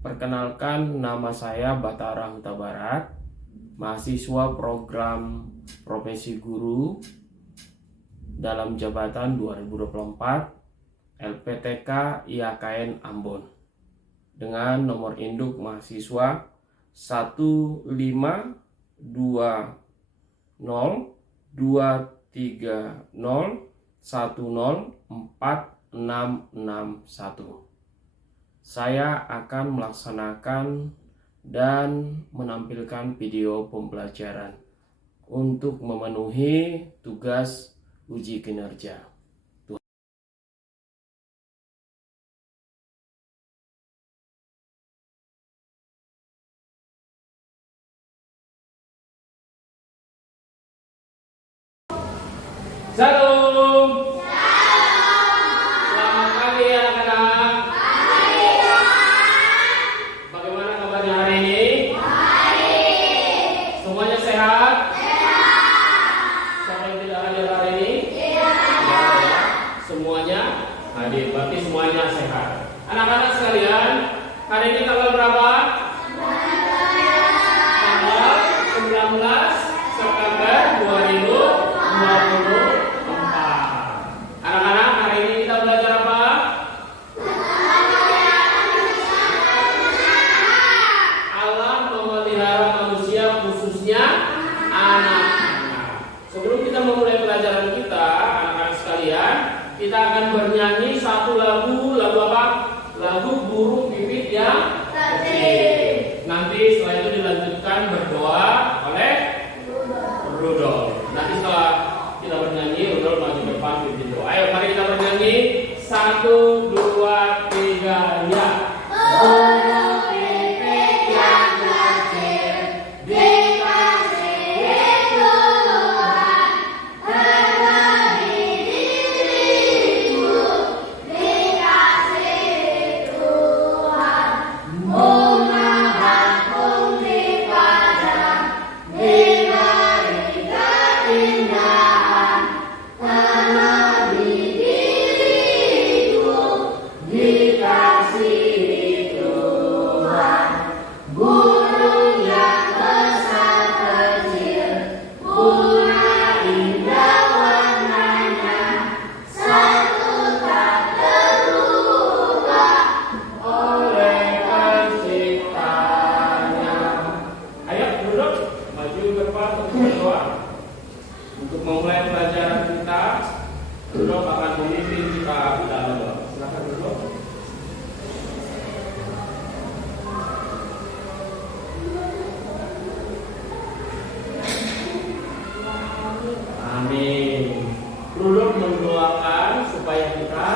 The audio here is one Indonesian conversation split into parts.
Perkenalkan, nama saya Batara Huta Barat, mahasiswa program Profesi Guru dalam jabatan 2024 LPTK IAKN Ambon dengan nomor induk mahasiswa 1520230104661. Saya akan melaksanakan dan menampilkan video pembelajaran untuk memenuhi tugas uji kinerja. Salam. Selamat pagi anak-anak. Bagaimana kabarnya hari ini? Baik. Semuanya sehat? Siapa yang tidak hadir hari ini? Ya. Semuanya hadir, berarti semuanya sehat. Anak-anak sekalian, hari ini tanggal berapa? Tanggal 19 September 2024. Anak-anak, hari ini kita belajar apa? Allah memelihara manusia, khususnya anak-anak. Sebelum kita memulai pelajaran kita, anak-anak sekalian, kita akan bernyanyi satu lagu apa? Lagu Burung Pipit yang Kecil. Nanti setelah itu dilanjutkan berdoa oleh Rudolf. Nanti setelah kita bernyanyi, Rudolf maju depan pimpin doa. Ayo, mari kita bernyanyi. 1, 2, 3, ya. Burung pipit yang kecil, dikasihi Tuhan, terlebih dirimu, dikasihi Tuhan. Bunga bakung dipajang, diberi keindahan, terlebih dirimu, dikasihi Tuhan. Burung yang besar kecil, bunga indah warnanya, satu tak terubah oleh penciptanya. Ayo duduk, maju ke depan untuk berdoa. Untuk memulai pelajaran kita, Rudolf akan memimpin kita dalam doa. Silakan Rudolf. Amin. Rudolf mendoakan supaya kita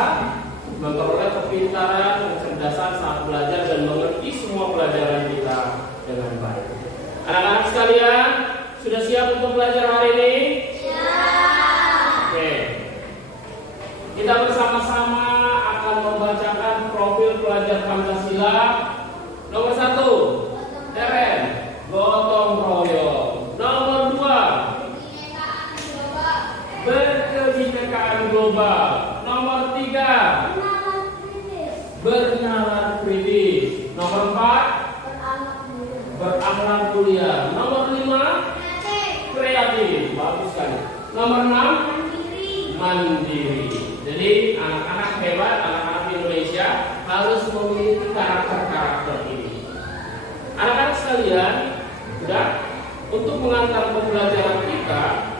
memperoleh kepintaran, kecerdasan saat belajar dan mengerti semua pelajaran kita dengan baik. Anak-anak sekalian, sudah siap untuk belajar hari ini? Oke. Kita bersama-sama akan membacakan profil pelajar Pancasila. Nomor 1, Deren, gotong royong. Nomor 2, berkebinekaan global. Nomor 3, bernalar kritis. Nomor 4, berakhlak mulia. Nomor 5, kreatif. Bagus sekali. Nomor 6, mandiri. Jadi anak-anak hebat, anak-anak Indonesia harus memiliki karakter-karakter ini. Anak-anak sekalian, sudah untuk mengantar pembelajaran kita,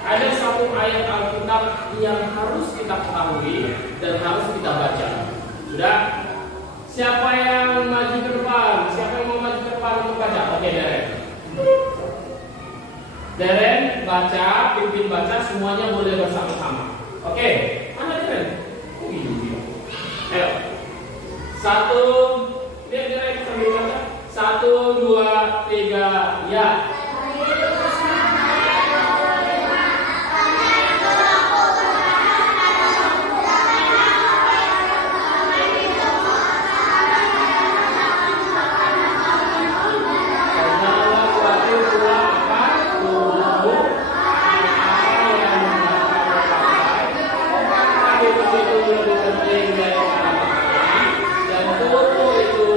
ada satu ayat Alkitab yang harus kita ketahui dan harus kita baca. Sudah? Siapa yang maju ke depan? Siapa yang mau maju ke depan untuk baca? Oke, Deren. Deren baca, pimpin baca, semuanya boleh bersama-sama. Oke, mana Deren? Oh iya. Ayo. 1, lihat Deren sambil baca. 1, 2, 3, ya.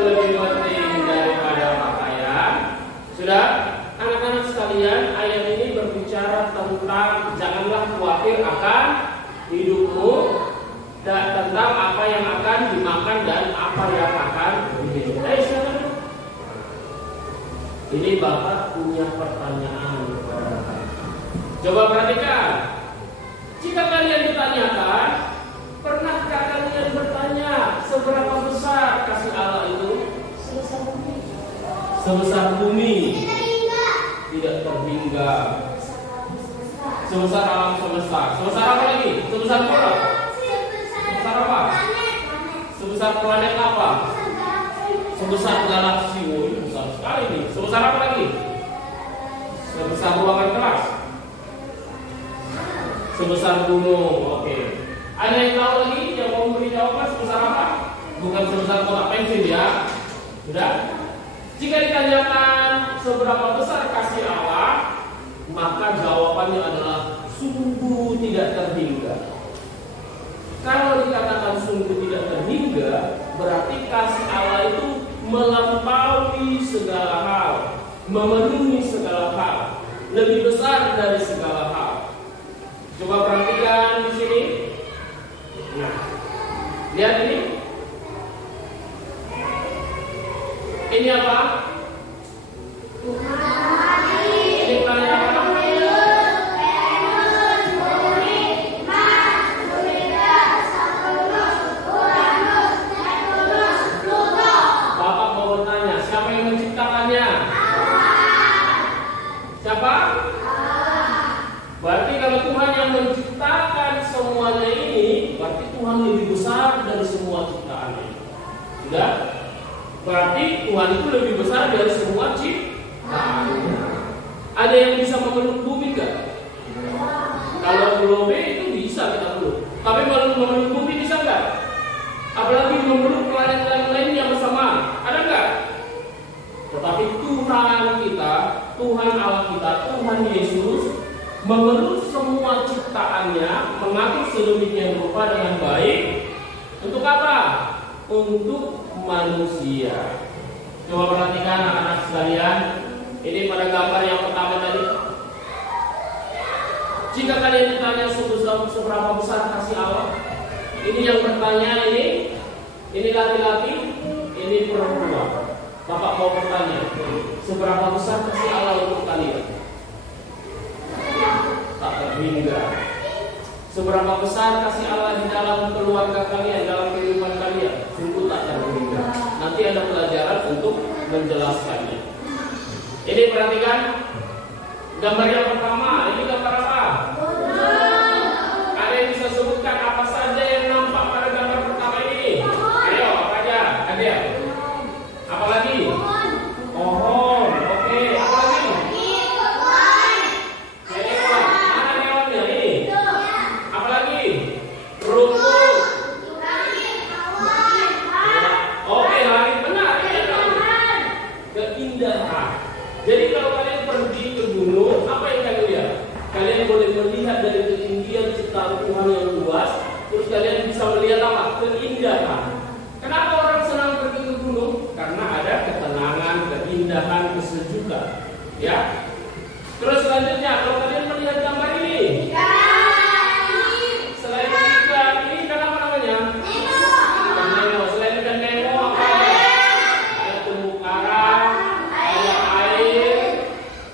Lebih khawatir akan hidupmu dan tentang apa yang akan dimakan dan apa yang akan diminum. Silakan. Ini Bapak punya pertanyaan kepada kalian. Coba perhatikan. Jika kalian ditanyakan, pernahkah kalian bertanya seberapa besar kasih Allah itu? Sebesar bumi. Tidak terhingga. Sebesar alam semesta. Sebesar apa lagi? Sebesar bulan. Sebesar apa? Sebesar planet apa? Sebesar galaksi. Oh, ini besar sekali nih. Sebesar apa lagi? Sebesar ruangan kelas. Sebesar gunung. Oke. Ada yang tahu lagi yang mau beri jawaban sebesar apa? Bukan sebesar kotak pensil ya. Sudah? Jika ditanyakan seberapa besar kasih Allah, maka jawabannya adalah sungguh tidak terhingga. Kalau dikatakan sungguh tidak terhingga, berarti kasih Allah itu melampaui segala hal, memenuhi segala hal, lebih besar dari segala hal. Coba perhatikan di sini. Nah, lihat ini. Ini apa? Ini planet apa? Bapak mau bertanya, siapa yang menciptakannya? Siapa? Berarti kalau Tuhan yang menciptakan semuanya ini, berarti Tuhan lebih besar dari semua ciptaannya. Sudah? Berarti Tuhan itu lebih besar dari semua ciptaan. Ada yang bisa memeluk bumi enggak? Kalau globe itu bisa kita peluk. Tapi memeluk bumi bisa enggak? Apalagi memeluk planet yang lainnya bersama. Ada enggak? Tetapi Tuhan kita, Tuhan Allah kita, Tuhan Yesus memeluk semua ciptaannya, mengatur sedemikian rupa dengan baik. Untuk apa? Untuk manusia. Coba perhatikan anak-anak sekalian. Ini pada gambar yang pertama tadi. Jika kalian ditanya seberapa besar kasih Allah, ini yang bertanya ini laki-laki, ini perempuan. Bapak mau bertanya, seberapa besar kasih Allah untuk kalian? Tak terhingga. Seberapa besar kasih Allah di dalam keluarga kalian, dalam kehidupan kalian? Sungguh tak terhingga. Nanti ada pelajaran untuk menjelaskannya. Ini perhatikan gambar yang pertama. Ini gambar apa? Ada yang bisa sebutkan apa saja yang nampak pada gambar pertama ini? Ayo, apa aja? Ada? Apa lagi? Pohon. Oke, apa lagi? Jadi kalau kalian pergi ke gunung, apa yang kalian lihat? Kalian boleh melihat dari ketinggian ciptaan Tuhan yang luas. Terus kalian bisa melihat apa? Keindahan. Kenapa orang senang pergi ke gunung? Karena ada ketenangan, keindahan, kesejukan. Ya. Terus selanjutnya, kalau kalian melihat gambar ini, selain ikan, ini ikan apa namanya? Ikan nemo. Selain ikan nemo, apa? Ada terumbu karang.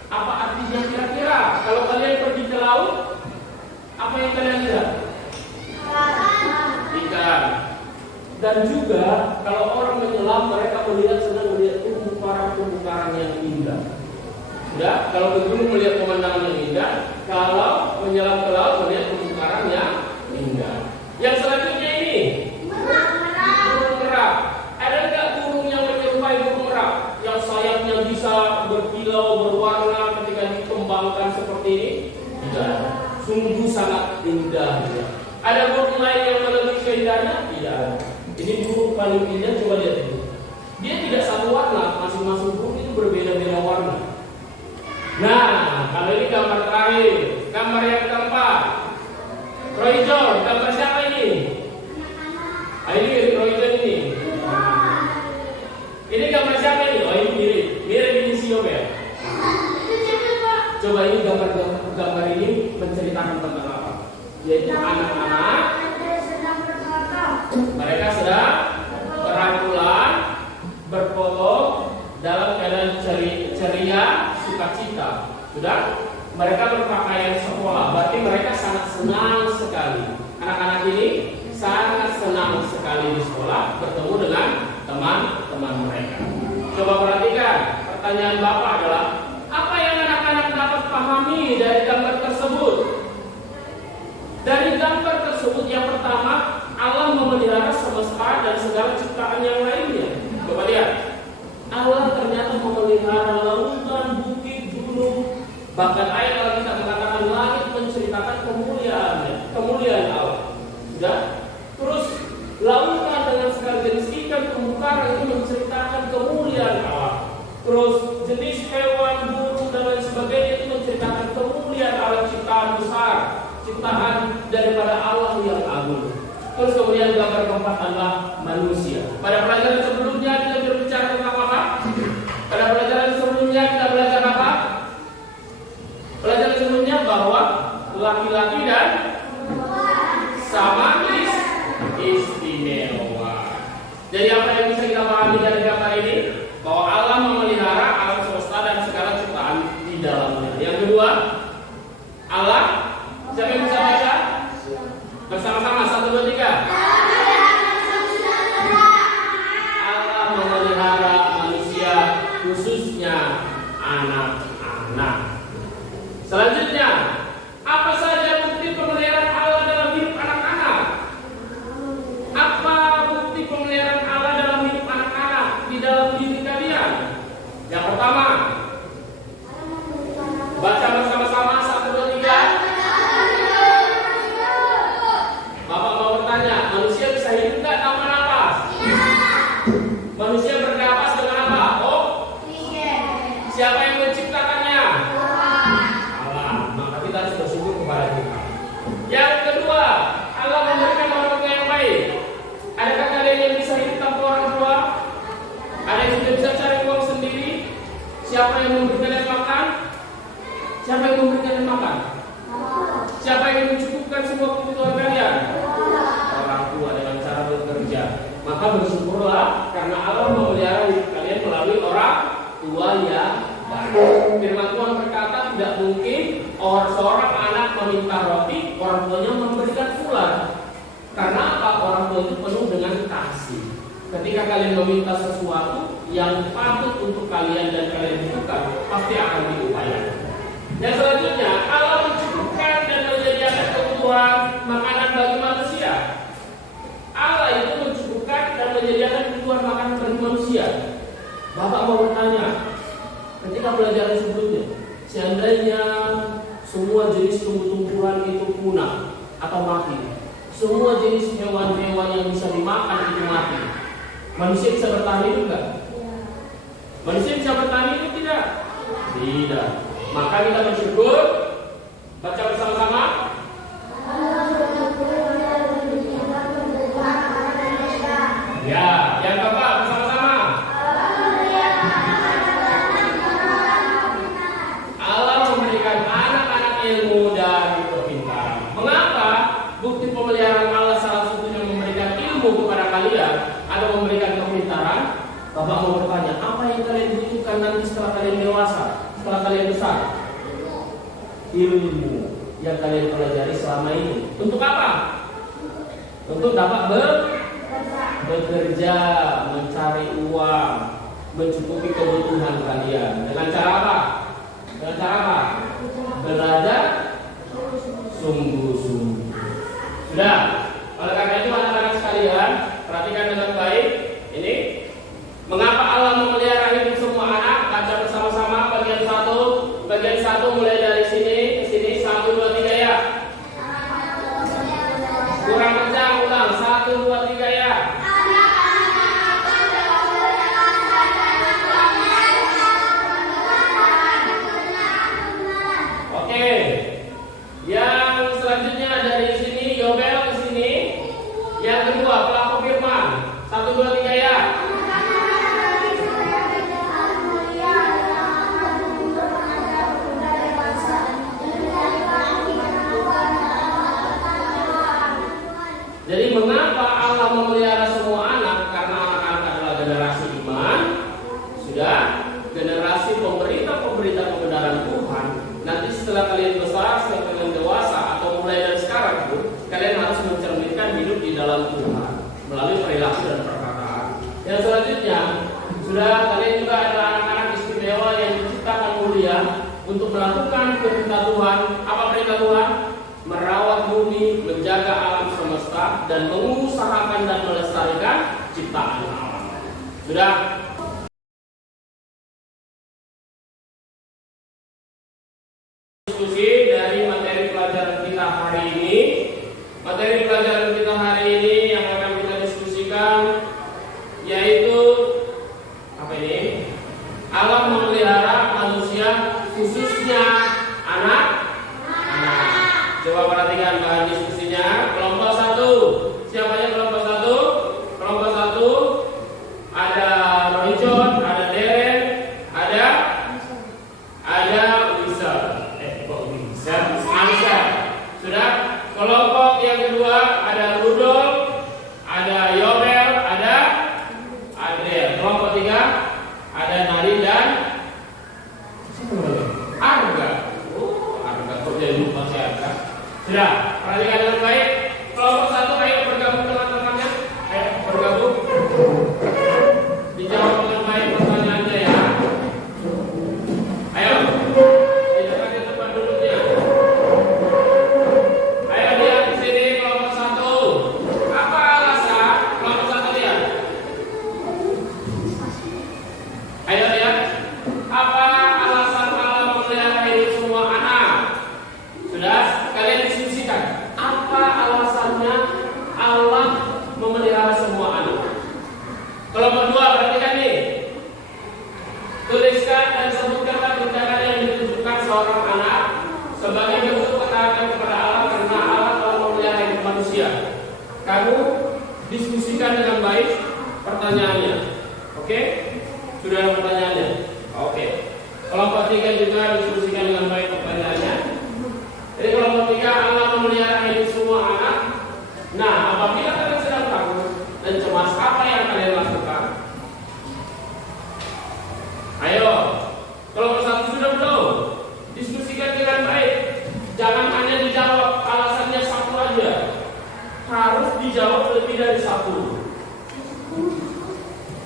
Apa artinya kira-kira? Kalau kalian pergi ke laut, apa yang kalian lihat? Ikan. Dan juga kalau orang menyelam, mereka sedang melihat terumbu karang yang indah. Ya, kalau ke gunung melihat pemandangan yang indah, kalau menyelam ke laut melihat terumbu karang yang indah. Yang selanjutnya ini, burung merak. Ada nggak burung yang menyerupai burung merak? Yang sayapnya bisa berkilau, berwarna ketika dikembangkan seperti ini? Tidak. Sungguh sangat indah. Ya. Ada burung lain yang melebihi keindahannya? Tidak ada. Ini burung paling indah, coba lihat ini. Dia tidak satu warna, masing-masing burung itu berbeda-beda warna. Nah, kalau ini gambar terakhir, gambar yang keempat. Roy John, gambar siapa ini? Ini Roy John ini. Ini gambar siapa ini? Oh, ini mirip ini Siom ya. Coba ini gambar ini menceritakan tentang apa? yaitu anak-anak. Mereka sedang berangkulan, berfoto dalam keadaan ceria, sukacita. Sudah? Mereka berpakaian sekolah, berarti mereka sangat senang sekali. Anak-anak ini sangat senang sekali di sekolah bertemu dengan teman-teman mereka. Coba perhatikan, pertanyaan Bapak adalah, apa yang anak-anak dapat pahami dari gambar tersebut? Dari gambar tersebut yang pertama, Allah memelihara semesta dan segala ciptaan yang lainnya. Coba lihat, Allah ternyata memelihara lautan, bukit, gunung, bahkan ayat Alkitab mengatakan langit menceritakan kemuliaan Allah. Sudah? Terus lautan dengan segala jenis ikan terumbu karang itu menceritakan kemuliaan Allah. Terus jenis hewan, burung dan lain sebagainya itu menceritakan kemuliaan Allah, ciptaan besar, ciptaan daripada Allah yang agung. Terus kemudian gambar keempat adalah manusia. Pada pelajaran sebelumnya kita berbicara tentang apa? Pada pelajaran sebelumnya kita belajar apa? Pelajaran sebelumnya bahwa laki-laki dan sama istimewa. Jadi apa yang bisa kita pahami dari gambar ini? Bahwa Allah memelihara alam semesta dan segala ciptaan di dalamnya. Yang kedua, Allah, siapa yang bisa baca? Bersama-sama, 1, 2, 3. Allah memelihara manusia, khususnya anak-anak. Selanjutnya, apa saja bukti pemeliharaan Allah dalam hidup anak-anak? Apa bukti pemeliharaan Allah dalam hidup anak-anak di dalam diri kalian? Yang pertama, baca bersama-sama, 1, 2, 3. Bapak mau bertanya, manusia bisa hidup nggak tanpa napas? Manusia bernapas dengan apa? Oh, siapa yang menciptakannya? Allah. Maka kita harus bersyukur kepada Tuhan. Yang kedua, Allah memberikan orang tua yang baik. Adakah kalian yang bisa hidup tanpa orang tua? Ada yang sudah bisa cari uang sendiri? Siapa yang memberikan dan makan? Siapa yang memberikan dan makan? Siapa yang mencukupkan semua kebutuhan kalian? Orang tua dengan cara bekerja. Maka bersyukurlah karena Allah memelihara hidup kalian melalui orang tua yang baik. Firman Tuhan berkata tidak mungkin seorang anak meminta roti, orang tuanya memberikan ular. Karena apa? Orang tua itu penuh dengan kasih. Ketika kalian meminta sesuatu yang patut untuk kalian dan kalian butuhkan, pasti akan diupayakan. Yang selanjutnya, Allah mencukupkan dan menyediakan kebutuhan makanan bagi manusia. Allah itu mencukupkan dan menyediakan kebutuhan makanan bagi manusia. Bapak mau bertanya, ketika pelajaran sebelumnya, seandainya semua jenis tumbuh-tumbuhan itu punah atau mati, semua jenis hewan-hewan yang bisa dimakan itu mati, manusia bisa bertahan hidup nggak? Manusia bisa bertahan hidup tidak? Tidak. Maka kita bersyukur. Baca bersama-sama. Ya, yang keempat bersama-sama. Allah memberikan anak-anak ilmu dan kepintaran. Mengapa? Bukti pemeliharaan Allah salah satunya memberikan ilmu kepada kalian atau memberikan kepintaran. Bapak mau bertanya, apa yang kalian butuhkan nanti setelah kalian dewasa, setelah kalian besar? Ilmu yang kalian pelajari selama ini. Untuk apa? Untuk dapat bekerja, mencari uang, mencukupi kebutuhan kalian. Dengan cara apa? Dengan cara apa? Belajar sungguh-sungguh. Sudah. Oleh karena itu anak-anak sekalian, perhatikan dengan baik. Ini mengapa Allah memelihara hidup semua anak? Baca bersama-sama bagian 1. Bagian 1 mulai dari sini ke sini. 1, 2, 3 ya. Kurang kencang, ulang. 1, 2, 3 ya. Oke. Yang selanjutnya dari sini, Yobel ke sini. sesudah kalian besar, sesudah kalian dewasa, atau mulai dari sekarang pun, kalian harus mencerminkan hidup di dalam Tuhan melalui perilaku dan perkataan. Yang selanjutnya, sudah kalian juga adalah anak-anak istimewa yang diciptakan mulia untuk melakukan perintah Tuhan. Apa perintah Tuhan? Merawat bumi, menjaga alam semesta, dan mengusahakan dan melestarikan ciptaan alam. Sudah. Diskusi dari materi pelajaran kita hari ini. Materi pelajaran kita hari ini yang akan kita diskusikan yaitu apa ini? Alam memelihara manusia, khususnya anak-anak. Coba perhatikan bahan diskusinya. Kelompok 1. Siapa aja kelompok 1? Kelompok 1 ada Roy John, ada Deren, ada Wisel. Ansar. Sudah. Kelompok yang kedua ada Rudolf, ada Yobel, ada Adriel. Kelompok 3 ada Nari dan Arga. Arga kok jadi lupa siapa? Sudah. Perhatikan dengan baik. Kelompok 1 ayo bergabung dengan temannya. Ayo bergabung. Dijawab dengan baik pertanyaannya ya. Ayo. Kelompok 2, perhatikan nih. Tuliskan dan sebutkanlah tindakan yang ditunjukkan seorang anak sebagai bentuk ketaatan kepada Allah karena Allah telah memelihara hidup manusia. Kamu diskusikan dengan baik pertanyaannya. Oke? Sudah ada pertanyaannya? Oke. Kelompok 3 juga diskusikan dengan baik pertanyaannya. Jadi kelompok 3, Allah memelihara hidup semua anak. Nah, apabila kalian sedang takut dan cemas, apa yang kalian lakukan? Ayo, kelompok 1 sudah belum? Diskusikan dengan baik. Jangan hanya dijawab alasannya satu aja. Harus dijawab lebih dari satu.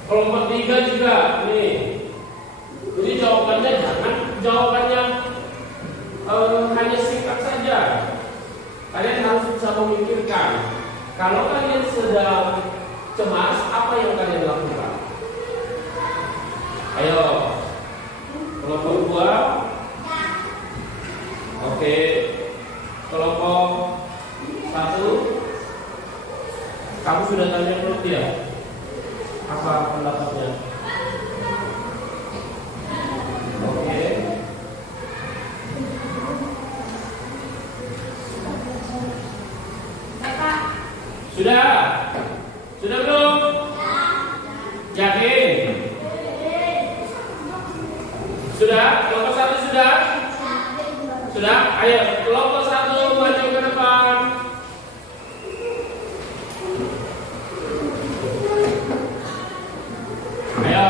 Kelompok 3 juga nih. Jadi jawabannya jangan jawabannya hanya singkat saja. Kalian harus bisa memikirkan. Kalau kalian sedang cemas, apa yang kalian lakukan? Ayo, kelompok 2. Oke, kelompok 1. Kamu sudah tanya belum dia? Apa pendapatnya? Oke. Sudah? Sudah belum? Yakin? Sudah? Kelompok 1 sudah? Sudah? Ayo, kelompok 1 maju ke depan. Ayo.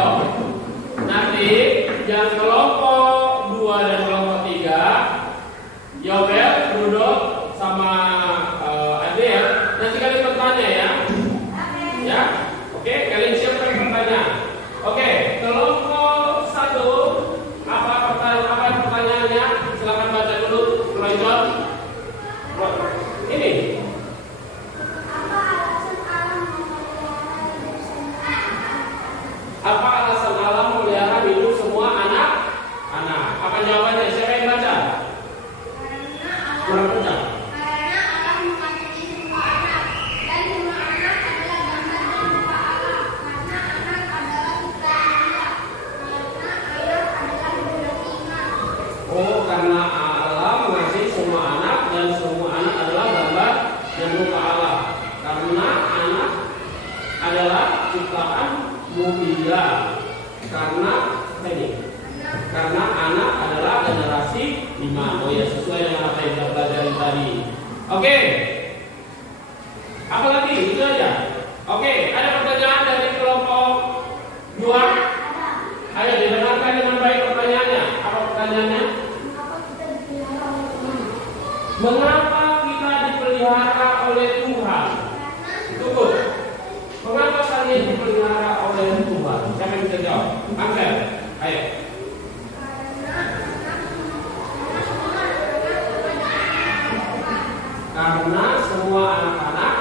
Nanti yang kelompok 2 dan kelompok 3, Yobel, Rudolf, sama Adriel, nanti kalian bertanya ya. Ya? Oke, kalian siapkan pertanyaan. Oke, kelompok 1, apa pertanyaannya? Silakan baca dulu, Roy. Ini. Apa alasan Allah memelihara hidup semua anak-anak? Apa jawabannya? Siapa yang baca? Kurang kencang. Karena Allah mengasihi semua anak dan semua anak adalah gambaran rupa Allah. Karena anak adalah ciptaan Allah. Karena ayah adalah beriman. Oh, karena Allah mengasihi semua anak dan semua anak adalah gambar dan rupa Allah. Karena anak adalah ciptaan mulia. Karena anak adalah generasi iman. Oh ya, sesuai dengan apa yang kita pelajari tadi. Oke. Apa lagi? Itu aja. Oke, ada pertanyaan dari kelompok 2? Ayo didengarkan dengan baik pertanyaannya. Apa pertanyaannya? Mengapa kita dipelihara oleh Mengapa kita dipelihara oleh Tuhan? Tunggu. Mengapa kalian dipelihara oleh Tuhan? Siapa yang bisa jawab? Angkel. Ayo. Karena semua anak-anak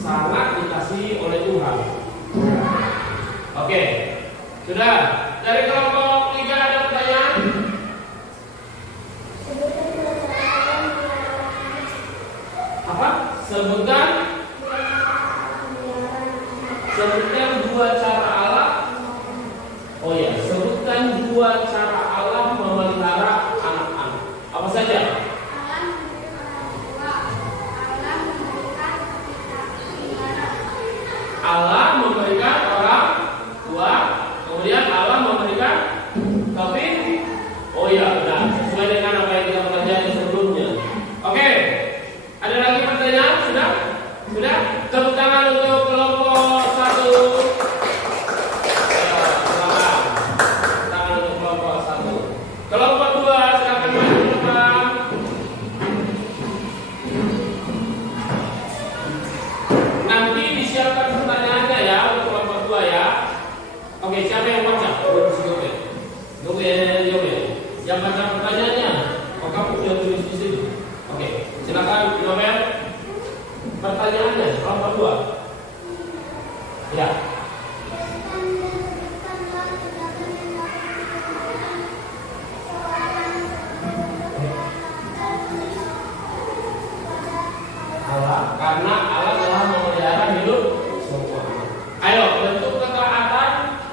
sangat dikasihi oleh Tuhan. Oke. Sudah. Dari kelompok 3 ada pertanyaan? Apa? Sebutkan dua cara Allah. Oh ya, sebutkan dua cara Allah memelihara anak-anak. Apa saja? Allah memberikan orang tua, kemudian Allah memberikan taufik. Oh ya, benar. Sesuai dengan apa yang kita pelajari sebelumnya. Oke. Ada lagi pertanyaan? Sudah? Sudah? Tepuk tangan untuk kelompok 1. Ya, selamat. Tangan untuk kelompok 1. Kelompok 2 silakan maju ke depan. Nanti disiapkan pertanyaannya ya untuk kelompok 2 ya. Oke, siapa yang baca? Yang baca pertanyaannya. Oh, kamu sudah tulis di sini. Oke, silakan Nobel. Pertanyaannya kelompok 2. Ya. Allah, karena Allah telah memelihara hidup semua. Ayo, bentuk ketaatan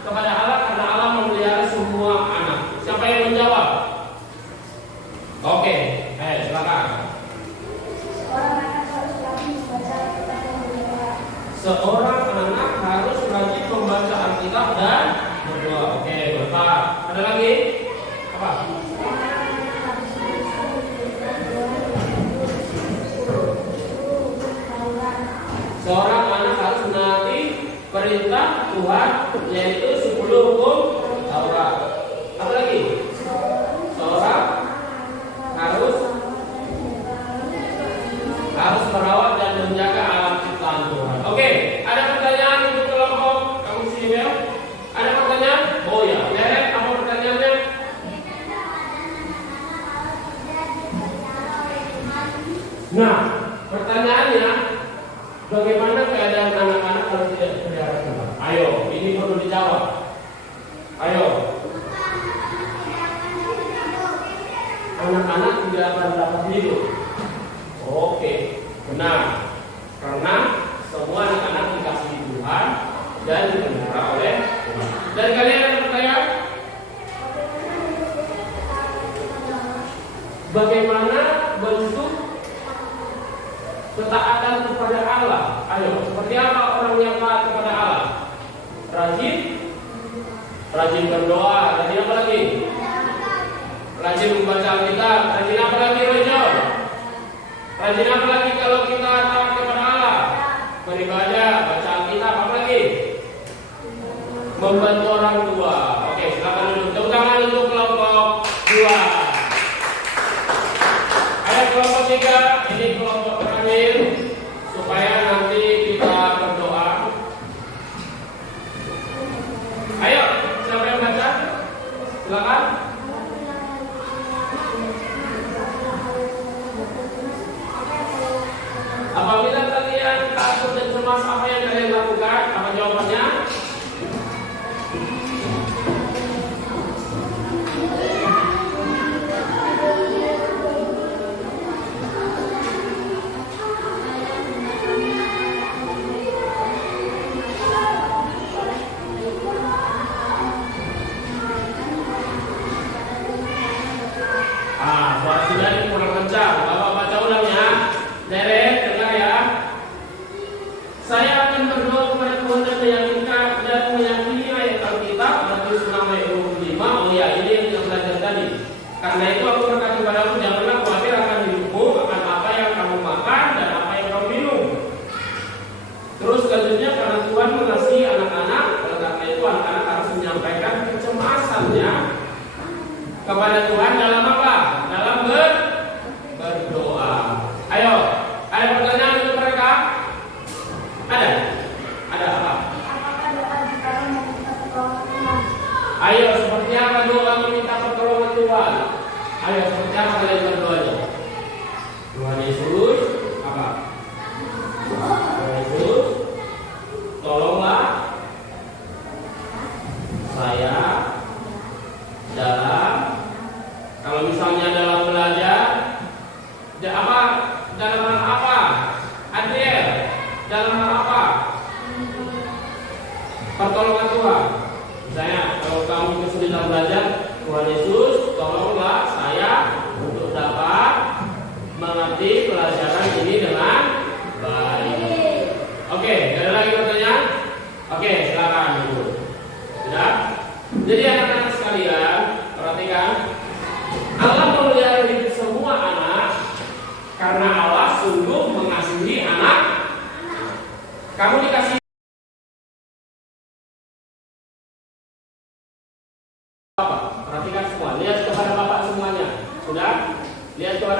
kepada Allah karena Allah memelihara semua anak. Siapa yang menjawab? Oke, ayo silakan. Seorang anak harus rajin membaca Alkitab dan berdoa. Oke, Bapak. Ada lagi? Apa? Seorang anak harus menaati perintah Tuhan, yaitu 10 hukum Taurat. Apa lagi? Seorang harus merawat dan menjaga alam ciptaan Tuhan. Oke, ada pertanyaan untuk kelompok kamu sini, Bel? Ada pertanyaan? Oh ya, Leret, apa pertanyaannya? Nah, pertanyaannya, bagaimana keadaan anak-anak kalau tidak dipelihara Tuhan? Ayo, ini perlu dijawab. Ayo. Anak-anak tidak akan dapat hidup. Oke, benar. Karena semua anak-anak dikasihi Tuhan dan dipelihara oleh Tuhan. Dan kalian ada pertanyaan? Bagaimana bentuk ketaatan kepada Allah? Ayo, seperti apa orang yang taat kepada Allah? Rajin berdoa. Rajin apa lagi? Rajin membaca Alkitab. Rajin apa lagi, Rojo? Rajin apa lagi kalau kita taat kepada Allah? Beribadah, baca Alkitab, apa lagi? Membantu orang tua. Oke, silakan duduk. Tepuk tangan untuk kelompok 2. Ayo kelompok 3, ini kelompok terakhir supaya nanti kita berdoa. Ayo, siapa yang baca? Silakan. Apabila kalian takut dan cemas, apa yang kalian lakukan? Apa jawabannya?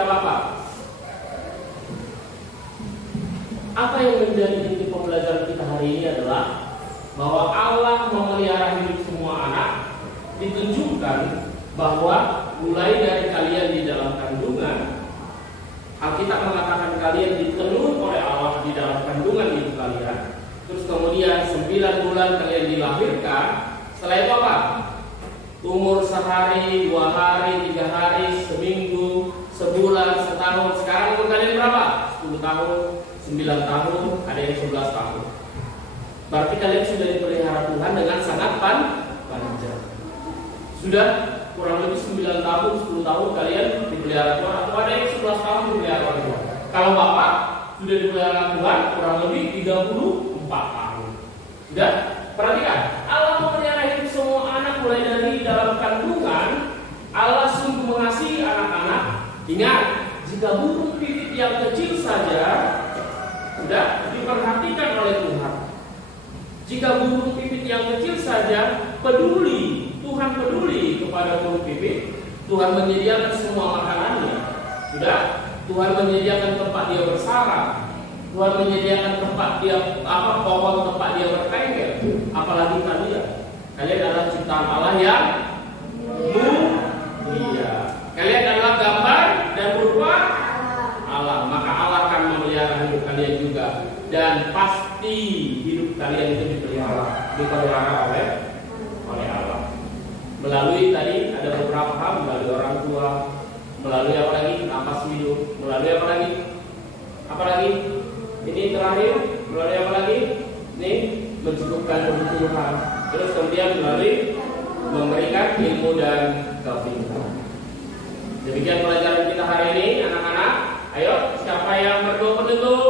kepada Bapak. Apa yang menjadi inti pembelajaran kita hari ini adalah bahwa Allah memelihara hidup semua anak, ditunjukkan bahwa mulai dari kalian di dalam kandungan, Alkitab mengatakan kalian ditelur oleh Allah di dalam kandungan ibu kalian. Terus kemudian 9 bulan kalian dilahirkan. Setelah itu apa? Umur sehari, 2 hari, 3 hari, seminggu, sebulan, setahun. Sekarang umur kalian berapa? 10 tahun, 9 tahun, ada yang 11 tahun. Berarti kalian sudah dipelihara Tuhan dengan sangat panjang. Sudah kurang lebih 9 tahun, 10 tahun kalian dipelihara Tuhan, atau ada yang 11 tahun dipelihara Tuhan. Kalau Bapak sudah dipelihara Tuhan kurang lebih 34 tahun. Sudah? Perhatikan, Allah memelihara hidup semua anak mulai dari dalam kandungan. Allah sungguh mengasihi anak-anak. Ingat, jika burung pipit yang kecil saja sudah diperhatikan oleh Tuhan. Jika burung pipit yang kecil saja peduli, Tuhan peduli kepada burung pipit. Tuhan menyediakan semua makanannya. Sudah, Tuhan menyediakan tempat dia bersarang. Tuhan menyediakan tempat dia pohon tempat dia bertengger. Apalagi kalian adalah ciptaan Allah yang mulia. Kalian adalah gambar dan rupa Allah. Maka Allah akan memelihara hidup kalian juga. Dan pasti hidup kalian itu dipelihara oleh Allah. Melalui tadi ada beberapa hal, melalui orang tua, melalui apa lagi? Napas hidup, melalui apa lagi? Apa lagi? Ini terakhir, melalui apa lagi? Ini mencukupkan kebutuhan. Terus kemudian melalui memberikan ilmu dan kepintaran. Demikian pelajaran kita hari ini, anak-anak. Ayo, siapa yang berdoa penutup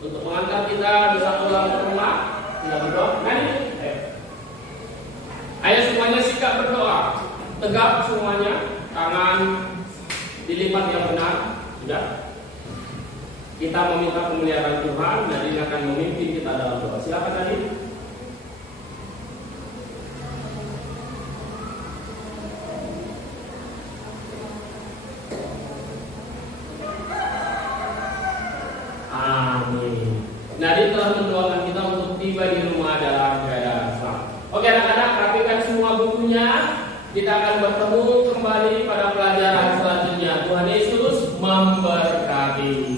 untuk mengantar kita bisa pulang ke rumah? Kita berdoa. Ayo semuanya sikap berdoa. Tegap semuanya, tangan dilipat yang benar. Sudah. Kita meminta pemeliharaan Tuhan dan Dia akan memimpin kita dalam doa. Silakan tadi. Amin. Nadine telah mendoakan kita untuk tiba di rumah dalam keadaan selamat. Oke anak-anak, rapikan semua bukunya. Kita akan bertemu kembali pada pelajaran selanjutnya. Tuhan Yesus memberkati.